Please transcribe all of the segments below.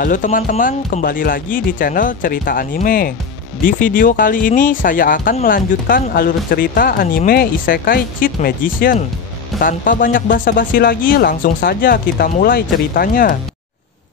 Halo teman-teman, kembali lagi di channel Cerita Anime. Di video kali ini saya akan melanjutkan alur cerita anime Isekai Cheat Magician. Tanpa banyak basa-basi lagi, langsung saja kita mulai ceritanya.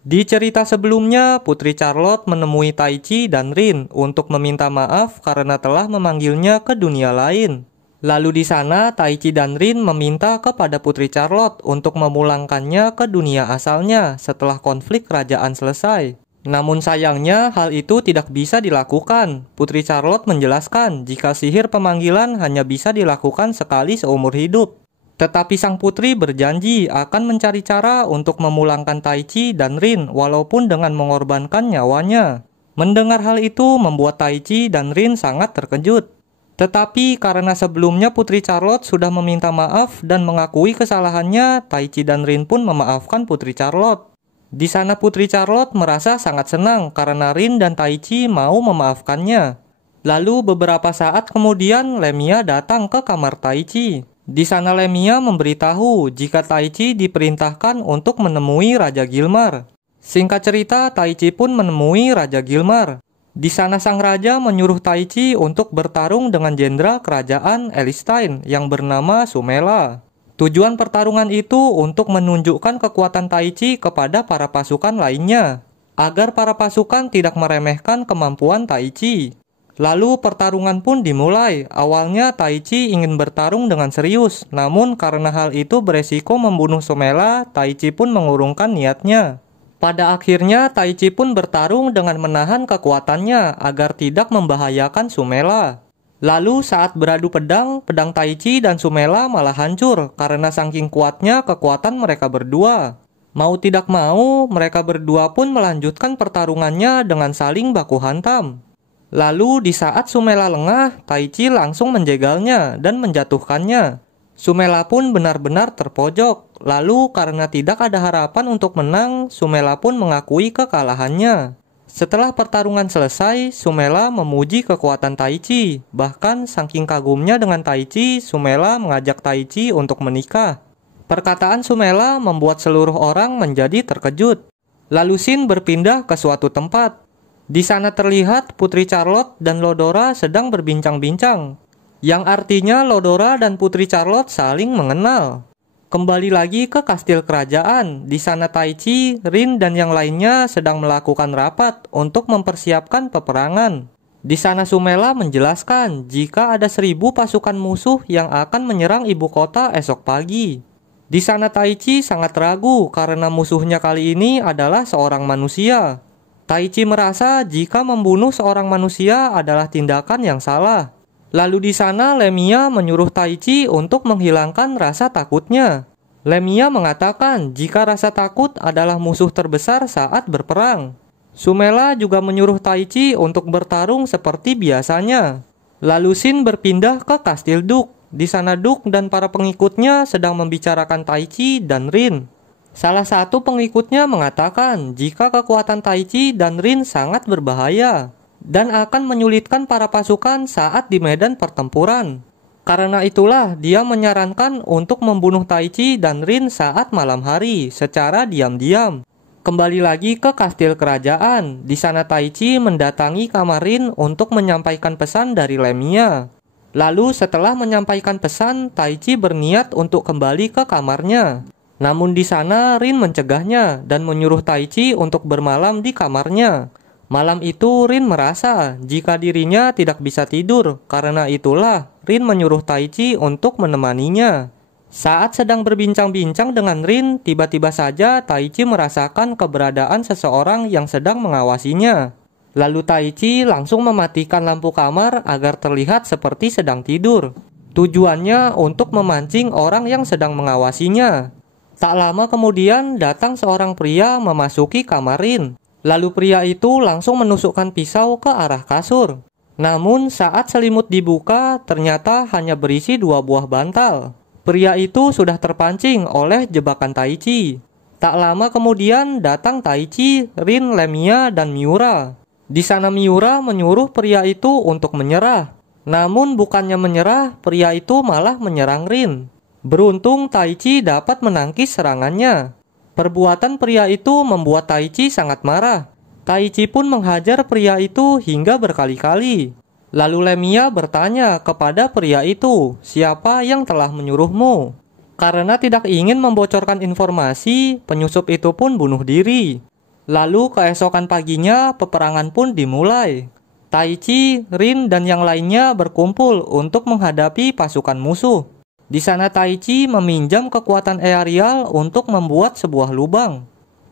Di cerita sebelumnya, Putri Charlotte menemui Taichi dan Rin untuk meminta maaf karena telah memanggilnya ke dunia lain. Lalu di sana, Taichi dan Rin meminta kepada Putri Charlotte untuk memulangkannya ke dunia asalnya setelah konflik kerajaan selesai. Namun sayangnya, hal itu tidak bisa dilakukan. Putri Charlotte menjelaskan jika sihir pemanggilan hanya bisa dilakukan sekali seumur hidup. Tetapi sang putri berjanji akan mencari cara untuk memulangkan Taichi dan Rin walaupun dengan mengorbankan nyawanya. Mendengar hal itu membuat Taichi dan Rin sangat terkejut. Tetapi karena sebelumnya Putri Charlotte sudah meminta maaf dan mengakui kesalahannya, Taichi dan Rin pun memaafkan Putri Charlotte. Di sana Putri Charlotte merasa sangat senang karena Rin dan Taichi mau memaafkannya. Lalu beberapa saat kemudian Lemia datang ke kamar Taichi. Di sana Lemia memberitahu jika Taichi diperintahkan untuk menemui Raja Gilmar. Singkat cerita, Taichi pun menemui Raja Gilmar. Di sana sang raja menyuruh Taichi untuk bertarung dengan jenderal kerajaan Elistine yang bernama Sumela. Tujuan pertarungan itu untuk menunjukkan kekuatan Taichi kepada para pasukan lainnya, agar para pasukan tidak meremehkan kemampuan Taichi. Lalu pertarungan pun dimulai. Awalnya Taichi ingin bertarung dengan serius, namun karena hal itu beresiko membunuh Sumela, Taichi pun mengurungkan niatnya. Pada akhirnya Taichi pun bertarung dengan menahan kekuatannya agar tidak membahayakan Sumela. Lalu saat beradu pedang, pedang Taichi dan Sumela malah hancur karena saking kuatnya kekuatan mereka berdua. Mau tidak mau, mereka berdua pun melanjutkan pertarungannya dengan saling baku hantam. Lalu di saat Sumela lengah, Taichi langsung menjegalnya dan menjatuhkannya. Sumela pun benar-benar terpojok. Lalu karena tidak ada harapan untuk menang, Sumela pun mengakui kekalahannya. Setelah pertarungan selesai, Sumela memuji kekuatan Taichi. Bahkan saking kagumnya dengan Taichi, Sumela mengajak Taichi untuk menikah. Perkataan Sumela membuat seluruh orang menjadi terkejut. Lalu Shin berpindah ke suatu tempat. Di sana terlihat Putri Charlotte dan Lodora sedang berbincang-bincang, yang artinya Lodora dan Putri Charlotte saling mengenal. Kembali lagi ke kastil kerajaan. Di sana Taichi, Rin dan yang lainnya sedang melakukan rapat untuk mempersiapkan peperangan. Di sana Sumela menjelaskan jika ada 1000 pasukan musuh yang akan menyerang ibu kota esok pagi. Di sana Taichi sangat ragu karena musuhnya kali ini adalah seorang manusia. Taichi merasa jika membunuh seorang manusia adalah tindakan yang salah. Lalu di sana Lemia menyuruh Taichi untuk menghilangkan rasa takutnya. Lemia mengatakan jika rasa takut adalah musuh terbesar saat berperang. Sumela juga menyuruh Taichi untuk bertarung seperti biasanya. Lalu Shin berpindah ke kastil Duke. Di sana Duke dan para pengikutnya sedang membicarakan Taichi dan Rin. Salah satu pengikutnya mengatakan jika kekuatan Taichi dan Rin sangat berbahaya dan akan menyulitkan para pasukan saat di medan pertempuran. Karena itulah dia menyarankan untuk membunuh Taichi dan Rin saat malam hari secara diam-diam. Kembali lagi ke kastil kerajaan. Di sana Taichi mendatangi kamar Rin untuk menyampaikan pesan dari Lemia. Lalu setelah menyampaikan pesan, Taichi berniat untuk kembali ke kamarnya. Namun di sana Rin mencegahnya dan menyuruh Taichi untuk bermalam di kamarnya. Malam itu Rin merasa jika dirinya tidak bisa tidur. Karena itulah Rin menyuruh Taichi untuk menemaninya. Saat sedang berbincang-bincang dengan Rin, tiba-tiba saja Taichi merasakan keberadaan seseorang yang sedang mengawasinya. Lalu Taichi langsung mematikan lampu kamar agar terlihat seperti sedang tidur. Tujuannya untuk memancing orang yang sedang mengawasinya. Tak lama kemudian datang seorang pria memasuki kamar Rin. Lalu pria itu langsung menusukkan pisau ke arah kasur. Namun saat selimut dibuka, ternyata hanya berisi 2 buah bantal. Pria itu sudah terpancing oleh jebakan Taichi. Tak lama kemudian datang Taichi, Rin, Lemia, dan Miura. Di sana Miura menyuruh pria itu untuk menyerah. Namun bukannya menyerah, pria itu malah menyerang Rin. Beruntung Taichi dapat menangkis serangannya. Perbuatan pria itu membuat Taichi sangat marah. Taichi pun menghajar pria itu hingga berkali-kali. Lalu Lemia bertanya kepada pria itu, siapa yang telah menyuruhmu? Karena tidak ingin membocorkan informasi, penyusup itu pun bunuh diri. Lalu keesokan paginya peperangan pun dimulai. Taichi, Rin, dan yang lainnya berkumpul untuk menghadapi pasukan musuh. Di sana Taichi meminjam kekuatan Earial untuk membuat sebuah lubang.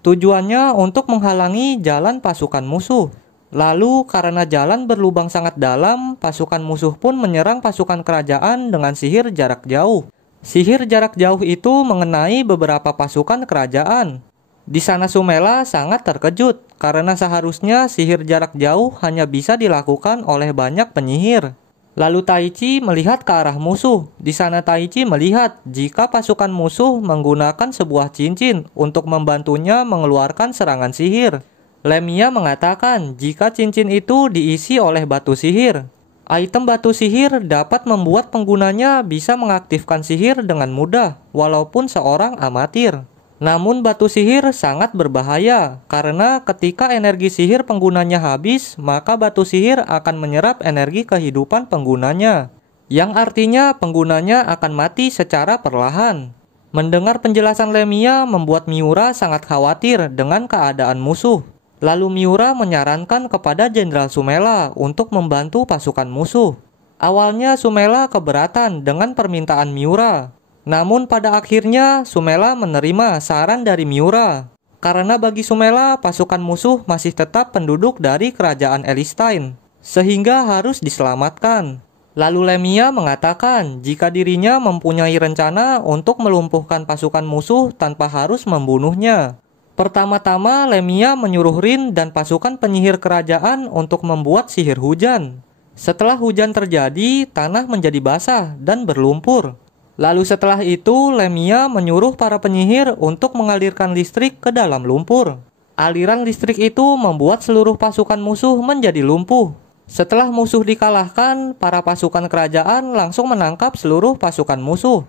Tujuannya untuk menghalangi jalan pasukan musuh. Lalu karena jalan berlubang sangat dalam, pasukan musuh pun menyerang pasukan kerajaan dengan sihir jarak jauh. Sihir jarak jauh itu mengenai beberapa pasukan kerajaan. Di sana Sumela sangat terkejut karena seharusnya sihir jarak jauh hanya bisa dilakukan oleh banyak penyihir. Lalu Taichi melihat ke arah musuh. Di sana Taichi melihat jika pasukan musuh menggunakan sebuah cincin untuk membantunya mengeluarkan serangan sihir. Lemia mengatakan jika cincin itu diisi oleh batu sihir. Item batu sihir dapat membuat penggunanya bisa mengaktifkan sihir dengan mudah, walaupun seorang amatir. Namun batu sihir sangat berbahaya, karena ketika energi sihir penggunanya habis, maka batu sihir akan menyerap energi kehidupan penggunanya, yang artinya penggunanya akan mati secara perlahan. Mendengar penjelasan Lemia membuat Miura sangat khawatir dengan keadaan musuh. Lalu Miura menyarankan kepada Jenderal Sumela untuk membantu pasukan musuh. Awalnya Sumela keberatan dengan permintaan Miura. Namun pada akhirnya Sumela menerima saran dari Miura. Karena bagi Sumela pasukan musuh masih tetap penduduk dari kerajaan Elistine, sehingga harus diselamatkan. Lalu Lemia mengatakan jika dirinya mempunyai rencana untuk melumpuhkan pasukan musuh tanpa harus membunuhnya. Pertama-tama Lemia menyuruh Rin dan pasukan penyihir kerajaan untuk membuat sihir hujan. Setelah hujan terjadi, tanah menjadi basah dan berlumpur. Lalu setelah itu Lemia menyuruh para penyihir untuk mengalirkan listrik ke dalam lumpur. Aliran listrik itu membuat seluruh pasukan musuh menjadi lumpuh. Setelah musuh dikalahkan, para pasukan kerajaan langsung menangkap seluruh pasukan musuh.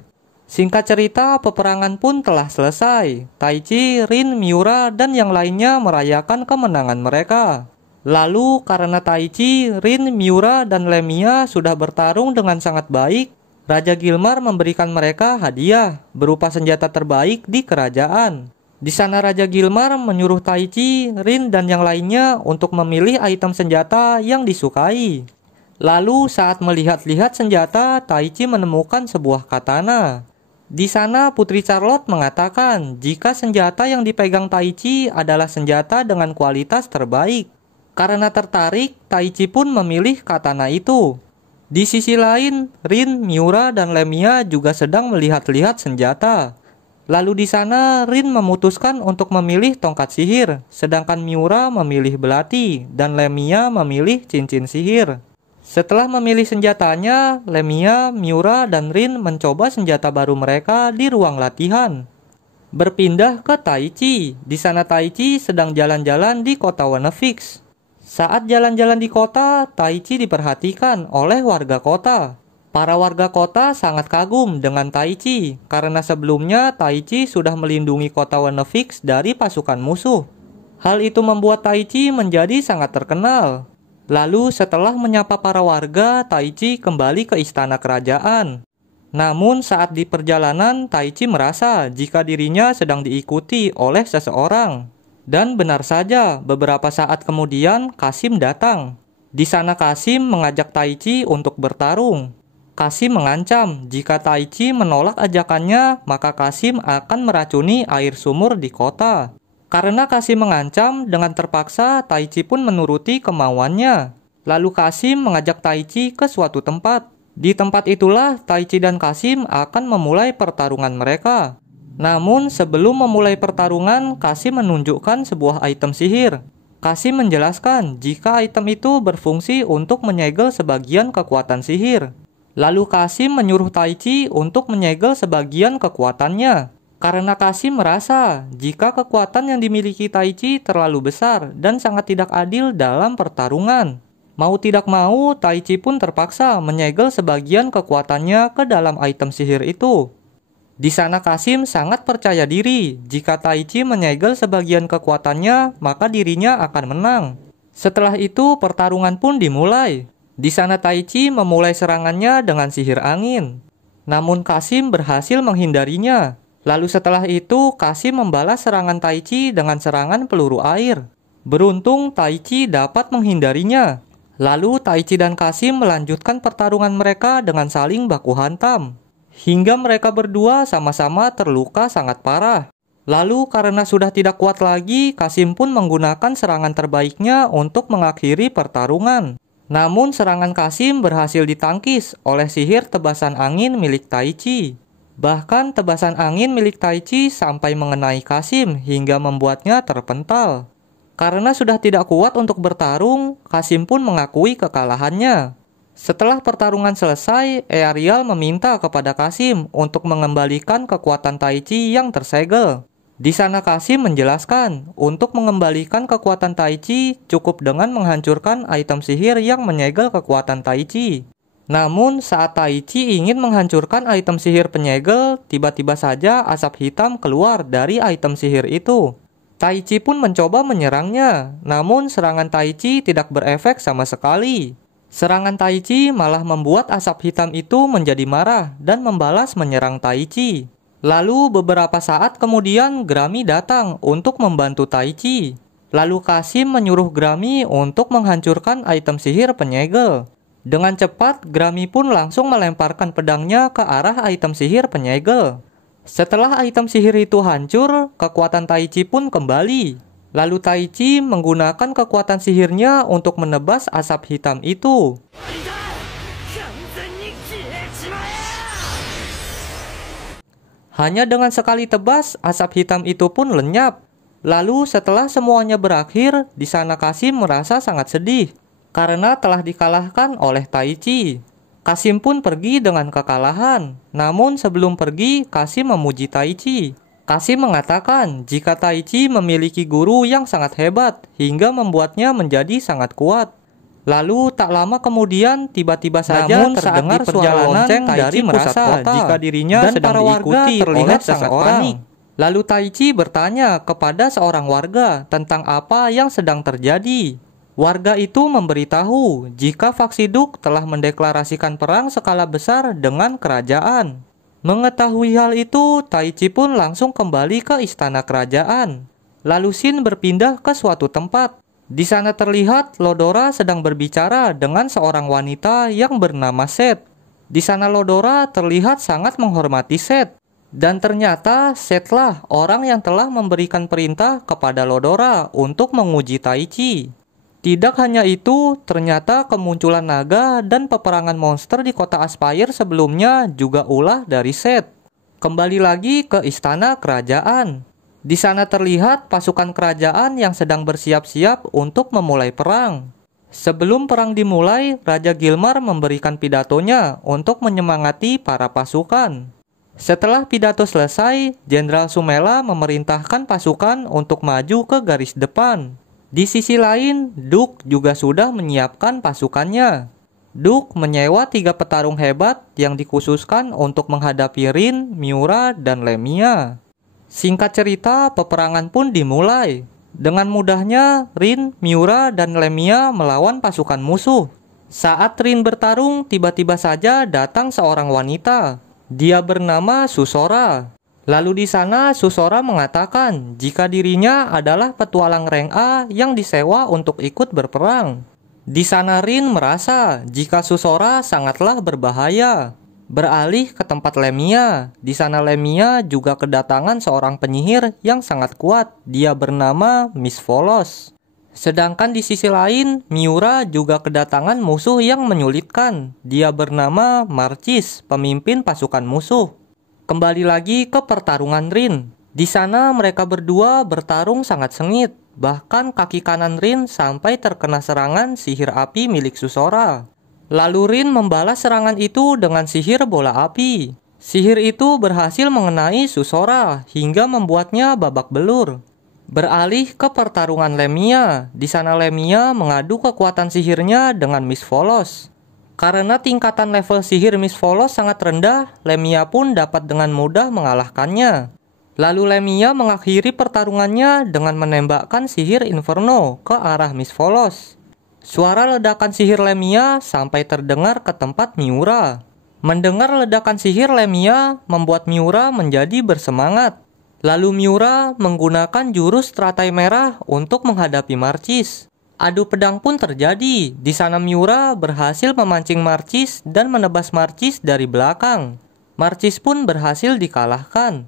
Singkat cerita, peperangan pun telah selesai. Taichi, Rin, Miura, dan yang lainnya merayakan kemenangan mereka. Lalu, karena Taichi, Rin, Miura, dan Lemia sudah bertarung dengan sangat baik, Raja Gilmar memberikan mereka hadiah berupa senjata terbaik di kerajaan. Di sana Raja Gilmar menyuruh Taichi, Rin, dan yang lainnya untuk memilih item senjata yang disukai. Lalu, saat melihat-lihat senjata, Taichi menemukan sebuah katana. Di sana Putri Charlotte mengatakan jika senjata yang dipegang Taichi adalah senjata dengan kualitas terbaik. Karena tertarik, Taichi pun memilih katana itu. Di sisi lain, Rin, Miura, dan Lemia juga sedang melihat-lihat senjata. Lalu di sana Rin memutuskan untuk memilih tongkat sihir, sedangkan Miura memilih belati dan Lemia memilih cincin sihir. Setelah memilih senjatanya, Lemia, Miura, dan Rin mencoba senjata baru mereka di ruang latihan. Berpindah ke Taichi. Di sana Taichi sedang jalan-jalan di kota Wanefix. Saat jalan-jalan di kota, Taichi diperhatikan oleh warga kota. Para warga kota sangat kagum dengan Taichi karena sebelumnya Taichi sudah melindungi kota Wanefix dari pasukan musuh. Hal itu membuat Taichi menjadi sangat terkenal. Lalu setelah menyapa para warga, Taichi kembali ke istana kerajaan. Namun saat di perjalanan, Taichi merasa jika dirinya sedang diikuti oleh seseorang. Dan benar saja, beberapa saat kemudian Kasim datang. Di sana Kasim mengajak Taichi untuk bertarung. Kasim mengancam jika Taichi menolak ajakannya, maka Kasim akan meracuni air sumur di kota. Karena Kasim mengancam, dengan terpaksa Taichi pun menuruti kemauannya. Lalu Kasim mengajak Taichi ke suatu tempat. Di tempat itulah Taichi dan Kasim akan memulai pertarungan mereka. Namun sebelum memulai pertarungan, Kasim menunjukkan sebuah item sihir. Kasim menjelaskan jika item itu berfungsi untuk menyegel sebagian kekuatan sihir. Lalu Kasim menyuruh Taichi untuk menyegel sebagian kekuatannya. Karena Kasim merasa jika kekuatan yang dimiliki Taichi terlalu besar dan sangat tidak adil dalam pertarungan. Mau tidak mau, Taichi pun terpaksa menyegel sebagian kekuatannya ke dalam item sihir itu. Di sana Kasim sangat percaya diri, jika Taichi menyegel sebagian kekuatannya, maka dirinya akan menang. Setelah itu pertarungan pun dimulai. Di sana Taichi memulai serangannya dengan sihir angin. Namun Kasim berhasil menghindarinya. Lalu setelah itu Kasim membalas serangan Taichi dengan serangan peluru air. Beruntung Taichi dapat menghindarinya. Lalu Taichi dan Kasim melanjutkan pertarungan mereka dengan saling baku hantam. Hingga mereka berdua sama-sama terluka sangat parah. Lalu karena sudah tidak kuat lagi, Kasim pun menggunakan serangan terbaiknya untuk mengakhiri pertarungan. Namun serangan Kasim berhasil ditangkis oleh sihir tebasan angin milik Taichi. Bahkan tebasan angin milik Taichi sampai mengenai Kasim hingga membuatnya terpental. Karena sudah tidak kuat untuk bertarung, Kasim pun mengakui kekalahannya. Setelah pertarungan selesai, Earial meminta kepada Kasim untuk mengembalikan kekuatan Taichi yang tersegel. Di sana Kasim menjelaskan, untuk mengembalikan kekuatan Taichi cukup dengan menghancurkan item sihir yang menyegel kekuatan Taichi. Namun saat Taichi ingin menghancurkan item sihir penyegel, tiba-tiba saja asap hitam keluar dari item sihir itu. Taichi pun mencoba menyerangnya, namun serangan Taichi tidak berefek sama sekali. Serangan Taichi malah membuat asap hitam itu menjadi marah dan membalas menyerang Taichi. Lalu beberapa saat kemudian Grami datang untuk membantu Taichi. Lalu Kasim menyuruh Grami untuk menghancurkan item sihir penyegel. Dengan cepat Grami pun langsung melemparkan pedangnya ke arah item sihir penyegel. Setelah item sihir itu hancur, kekuatan Taichi pun kembali. Lalu Taichi menggunakan kekuatan sihirnya untuk menebas asap hitam itu. Hanya dengan sekali tebas, asap hitam itu pun lenyap. Lalu setelah semuanya berakhir, di sana Kasim merasa sangat sedih karena telah dikalahkan oleh Taichi. Kasim pun pergi dengan kekalahan. Namun sebelum pergi, Kasim memuji Taichi. Kasim mengatakan jika Taichi memiliki guru yang sangat hebat hingga membuatnya menjadi sangat kuat. Lalu tak lama kemudian tiba-tiba saja terdengar suara lonceng dari pusat kota jika dirinya dan sedang diikuti terlihat sangat panik. Lalu Taichi bertanya kepada seorang warga tentang apa yang sedang terjadi. Warga itu memberitahu jika faksi Duk telah mendeklarasikan perang skala besar dengan kerajaan. Mengetahui hal itu, Taichi pun langsung kembali ke istana kerajaan. Lalu Shin berpindah ke suatu tempat. Di sana terlihat Lodora sedang berbicara dengan seorang wanita yang bernama Seth. Di sana Lodora terlihat sangat menghormati Seth. Dan ternyata Seth lah orang yang telah memberikan perintah kepada Lodora untuk menguji Taichi. Tidak hanya itu, ternyata kemunculan naga dan peperangan monster di kota Aspire sebelumnya juga ulah dari Seth. Kembali lagi ke istana kerajaan. Di sana terlihat pasukan kerajaan yang sedang bersiap-siap untuk memulai perang. Sebelum perang dimulai, Raja Gilmar memberikan pidatonya untuk menyemangati para pasukan. Setelah pidato selesai, Jenderal Sumela memerintahkan pasukan untuk maju ke garis depan. Di sisi lain, Duk juga sudah menyiapkan pasukannya. Duk menyewa 3 petarung hebat yang dikhususkan untuk menghadapi Rin, Miura, dan Lemia. Singkat cerita, peperangan pun dimulai. Dengan mudahnya, Rin, Miura, dan Lemia melawan pasukan musuh. Saat Rin bertarung, tiba-tiba saja datang seorang wanita. Dia bernama Susora. Lalu di sana Susora mengatakan jika dirinya adalah petualang rank A yang disewa untuk ikut berperang. Di sana Rin merasa jika Susora sangatlah berbahaya. Beralih ke tempat Lemia. Di sana Lemia juga kedatangan seorang penyihir yang sangat kuat. Dia bernama Miss Volos. Sedangkan di sisi lain, Miura juga kedatangan musuh yang menyulitkan. Dia bernama Marcis, pemimpin pasukan musuh. Kembali lagi ke pertarungan Rin. Di sana mereka berdua bertarung sangat sengit. Bahkan kaki kanan Rin sampai terkena serangan sihir api milik Susora. Lalu Rin membalas serangan itu dengan sihir bola api. Sihir itu berhasil mengenai Susora hingga membuatnya babak belur. Beralih ke pertarungan Lemia. Di sana Lemia mengadu kekuatan sihirnya dengan Miss Volos. Karena tingkatan level sihir Miss Volos sangat rendah, Lemia pun dapat dengan mudah mengalahkannya. Lalu Lemia mengakhiri pertarungannya dengan menembakkan sihir Inferno ke arah Miss Volos. Suara ledakan sihir Lemia sampai terdengar ke tempat Miura. Mendengar ledakan sihir Lemia membuat Miura menjadi bersemangat. Lalu Miura menggunakan jurus teratai merah untuk menghadapi Marcis. Adu pedang pun terjadi. Di sana Miura berhasil memancing Marcis dan menebas Marcis dari belakang. Marcis pun berhasil dikalahkan.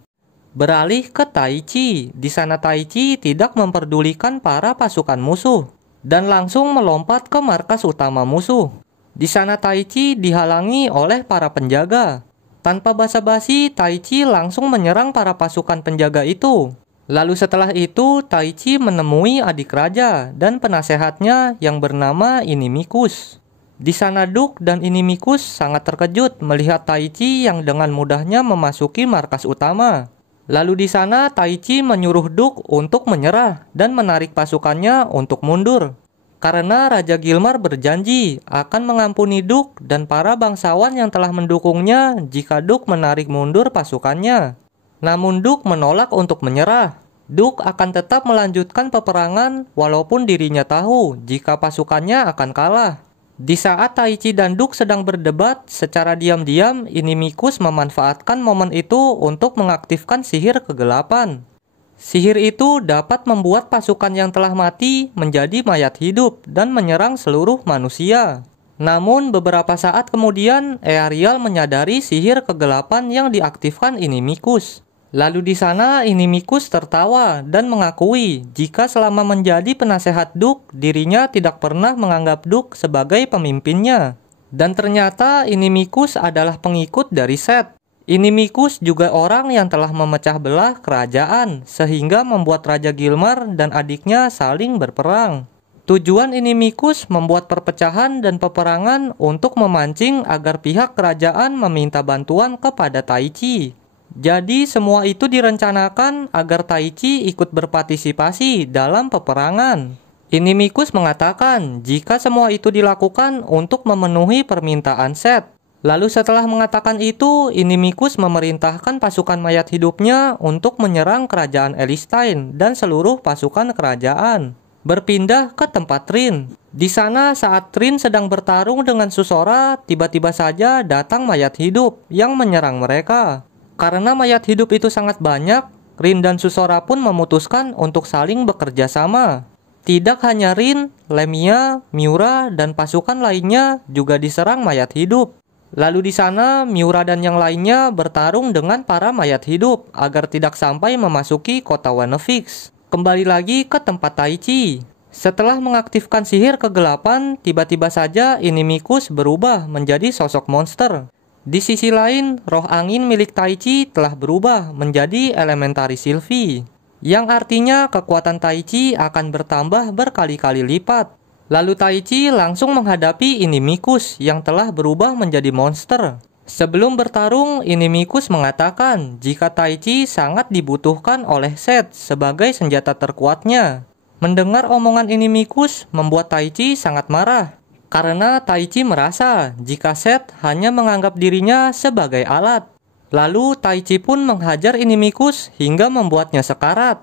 Beralih ke Taichi. Di sana Taichi tidak memperdulikan para pasukan musuh dan langsung melompat ke markas utama musuh. Di sana Taichi dihalangi oleh para penjaga. Tanpa basa-basi, Taichi langsung menyerang para pasukan penjaga itu. Lalu setelah itu, Taichi menemui adik raja dan penasehatnya yang bernama Inimicus. Di sana Duke dan Inimicus sangat terkejut melihat Taichi yang dengan mudahnya memasuki markas utama. Lalu di sana Taichi menyuruh Duke untuk menyerah dan menarik pasukannya untuk mundur. Karena Raja Gilmar berjanji akan mengampuni Duke dan para bangsawan yang telah mendukungnya jika Duke menarik mundur pasukannya. Namun Duke menolak untuk menyerah. Duke akan tetap melanjutkan peperangan walaupun dirinya tahu jika pasukannya akan kalah. Di saat Taichi dan Duke sedang berdebat, secara diam-diam Inimicus memanfaatkan momen itu untuk mengaktifkan sihir kegelapan. Sihir itu dapat membuat pasukan yang telah mati menjadi mayat hidup dan menyerang seluruh manusia. Namun beberapa saat kemudian Earial menyadari sihir kegelapan yang diaktifkan Inimicus. Lalu di sana Inimicus tertawa dan mengakui jika selama menjadi penasehat Duke, dirinya tidak pernah menganggap Duke sebagai pemimpinnya. Dan ternyata Inimicus adalah pengikut dari Seth. Inimicus juga orang yang telah memecah belah kerajaan, sehingga membuat Raja Gilmar dan adiknya saling berperang. Tujuan Inimicus membuat perpecahan dan peperangan untuk memancing agar pihak kerajaan meminta bantuan kepada Taichi. Jadi semua itu direncanakan agar Taichi ikut berpartisipasi dalam peperangan. Inimicus mengatakan jika semua itu dilakukan untuk memenuhi permintaan Seth. Lalu setelah mengatakan itu, Inimicus memerintahkan pasukan mayat hidupnya untuk menyerang kerajaan Elistine dan seluruh pasukan kerajaan. Berpindah ke tempat Trin. Di sana saat Trin sedang bertarung dengan Susora, tiba-tiba saja datang mayat hidup yang menyerang mereka. Karena mayat hidup itu sangat banyak, Rin dan Susora pun memutuskan untuk saling bekerja sama. Tidak hanya Rin, Lemia, Miura, dan pasukan lainnya juga diserang mayat hidup. Lalu di sana Miura dan yang lainnya bertarung dengan para mayat hidup agar tidak sampai memasuki kota Wanefix. Kembali lagi ke tempat Taichi. Setelah mengaktifkan sihir kegelapan, tiba-tiba saja Inimicus berubah menjadi sosok monster. Di sisi lain, roh angin milik Taichi telah berubah menjadi Elementary Sylvie, yang artinya kekuatan Taichi akan bertambah berkali-kali lipat. Lalu Taichi langsung menghadapi Inimicus yang telah berubah menjadi monster. Sebelum bertarung, Inimicus mengatakan jika Taichi sangat dibutuhkan oleh Seth sebagai senjata terkuatnya. Mendengar omongan Inimicus membuat Taichi sangat marah. Karena Taichi merasa jika Seth hanya menganggap dirinya sebagai alat. Lalu Taichi pun menghajar Inimicus hingga membuatnya sekarat.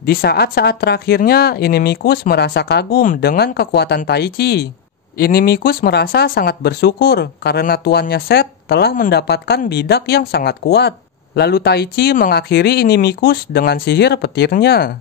Di saat-saat terakhirnya, Inimicus merasa kagum dengan kekuatan Taichi. Inimicus merasa sangat bersyukur karena tuannya Seth telah mendapatkan bidak yang sangat kuat. Lalu Taichi mengakhiri Inimicus dengan sihir petirnya.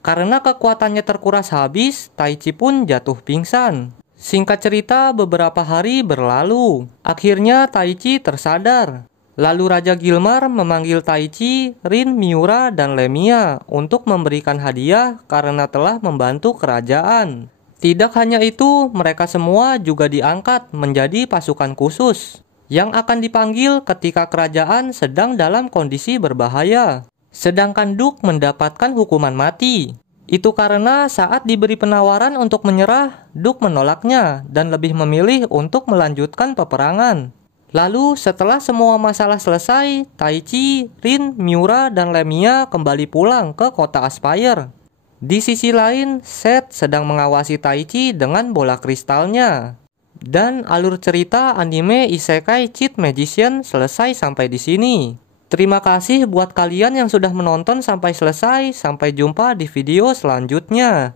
Karena kekuatannya terkuras habis, Taichi pun jatuh pingsan. Singkat cerita, beberapa hari berlalu. Akhirnya Taichi tersadar. Lalu Raja Gilmar memanggil Taichi, Rin, Miura, dan Lemia untuk memberikan hadiah karena telah membantu kerajaan. Tidak hanya itu, mereka semua juga diangkat menjadi pasukan khusus yang akan dipanggil ketika kerajaan sedang dalam kondisi berbahaya. Sedangkan Duke mendapatkan hukuman mati. Itu karena saat diberi penawaran untuk menyerah, Duke menolaknya dan lebih memilih untuk melanjutkan peperangan. Lalu setelah semua masalah selesai, Taichi, Rin, Miura, dan Lemia kembali pulang ke kota Aspire. Di sisi lain, Seth sedang mengawasi Taichi dengan bola kristalnya. Dan alur cerita anime Isekai Cheat Magician selesai sampai di sini. Terima kasih buat kalian yang sudah menonton sampai selesai. Sampai jumpa di video selanjutnya.